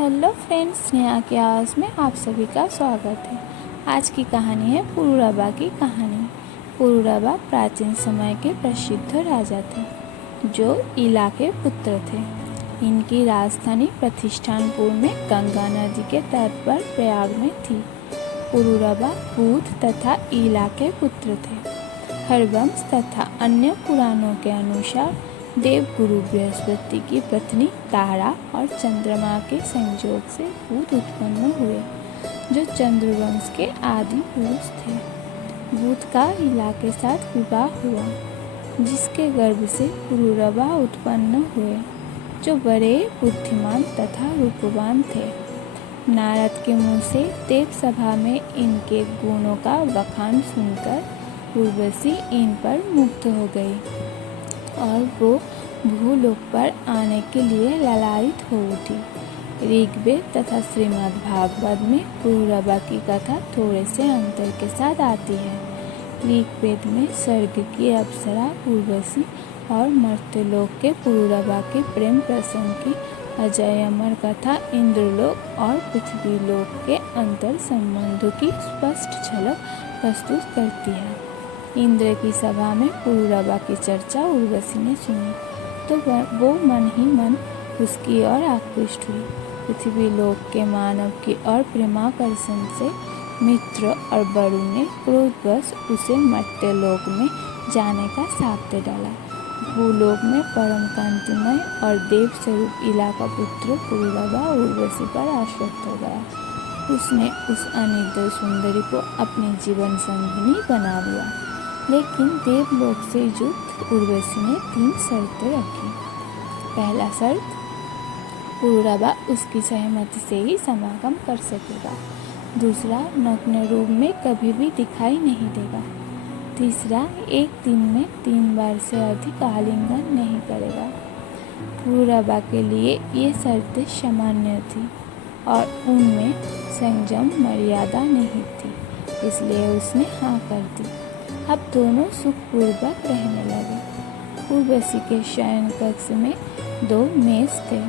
Hello friends, Sneha की आवाज़ में आप सभी का स्वागत है। आज की कहानी है पुरूरबा की कहानी। पुरूरबा प्राचीन समय के प्रसिद्ध राजा थे जो इला के पुत्र थे। इनकी राजधानी प्रतिष्ठानपुर में गंगा नदी के तट पर प्रयाग में थी। पुरूरबा बुध तथा इला के पुत्र थे। हरवंश तथा अन्य पुराणों के अनुसार देवगुरु बृहस्पति की पत्नी तारा और चंद्रमा के संयोग से बुध उत्पन्न हुए, जो चंद्रवंश के आदि पुरुष थे। बुध का इला के साथ विवाह हुआ, जिसके गर्भ से पुरूरबा उत्पन्न हुए, जो बड़े बुद्धिमान तथा रूपवान थे। नारद के मुँह से देव सभा में इनके गुणों का बखान सुनकर उर्वशी इन पर मुग्ध हो गई और वो भूलोक पर आने के लिए लालायित हो उठी। ऋग्वेद तथा श्रीमद् भागवत में पुरूरबा की कथा थोड़े से अंतर के साथ आती है। ऋग्वेद में स्वर्ग की अप्सरा उर्वशी और मर्त्यलोक के पुरूरबा के प्रेम प्रसंग की अजय अमर कथा इंद्रलोक और पृथ्वीलोक के अंतर संबंधों की स्पष्ट झलक प्रस्तुत करती है। इंद्र की सभा में पुरूरबा की चर्चा उर्वशी ने सुनी तो वो मन ही मन उसकी ओर आकृष्ट हुई। पृथ्वीलोक के मानव की ओर प्रेमाकर्षण से मित्र और वरुण ने क्रोधवश उसे मर्त्यलोक में जाने का शाप दे डाला। भूलोक में परम कांतिमय और देव स्वरूप इला का पुत्र पुरूरबा उर्वशी पर आश्वस्त हो गया। उसने उस अनिद्र सुंदरी को अपनी जीवन संगिनी बना लिया। लेकिन देवलोक से युक्त उर्वशी ने 3 शर्तें रखी। पहला शर्त, पुरूरबा उसकी सहमति से ही समागम कर सकेगा। दूसरा, नग्न रूप में कभी भी दिखाई नहीं देगा। तीसरा, एक दिन में 3 बार से अधिक आलिंगन नहीं करेगा। पुरूरबा के लिए ये शर्तें सामान्य थी और उनमें संयम मर्यादा नहीं थी, इसलिए उसने हाँ कर दी। अब दोनों सुखपूर्वक रहने लगे। उर्वशी के शयन कक्ष में 2 मेष थे,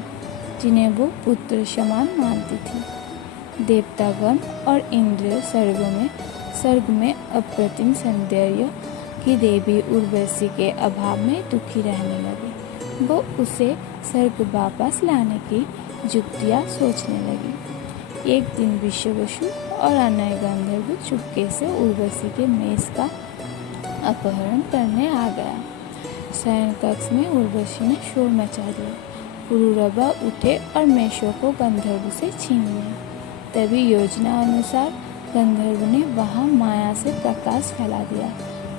जिन्हें वो पुत्र समान मानती थी। देवतागण और इंद्र स्वर्ग में अप्रतिम सौंदर्य की देवी उर्वशी के अभाव में दुखी रहने लगे। वो उसे स्वर्ग वापस लाने की युक्तियाँ सोचने लगी। एक दिन विश्ववसु और अन्य गंधर्व चुपके से उर्वशी के मेष का अपहरण करने आ गया। शयन कक्ष में उर्वशी ने शोर मचा दिया। पुरूरबा उठे और मेषों को गंधर्व से छीन लिया। तभी योजना अनुसार गंधर्व ने वहां माया से प्रकाश फैला दिया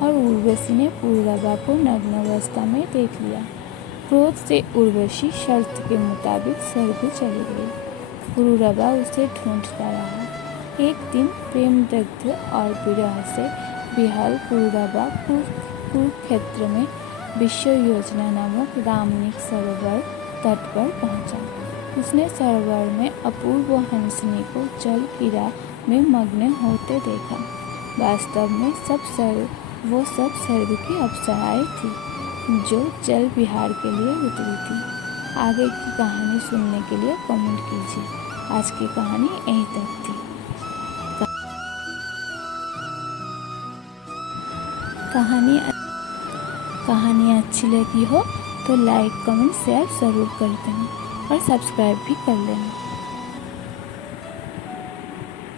और उर्वशी ने पुरूरबा को नग्न अवस्था में देख लिया। क्रोध से उर्वशी शर्त के मुताबिक स्वर्ग चली गई। पुरूरबा उसे ढूंढता रहा। एक दिन प्रेम दग्ध और विरह से विहल पुरूरबा कुरुक्षेत्र में विश्व योजना नामक रामनिक सरोवर तट पर पहुंचा। उसने सरोवर में अपूर्व हंसनी को जल क्रीड़ा में मग्न होते देखा। वास्तव में वो सब स्वर्ग की अप्सराएं थी, जो जल विहार के लिए उतरी थी। आगे की कहानी सुनने के लिए कमेंट कीजिए। आज की कहानी यहीं तक थी। कहानी अच्छी लगी हो तो लाइक, कमेंट, शेयर ज़रूर कर देना और सब्सक्राइब भी कर लेना।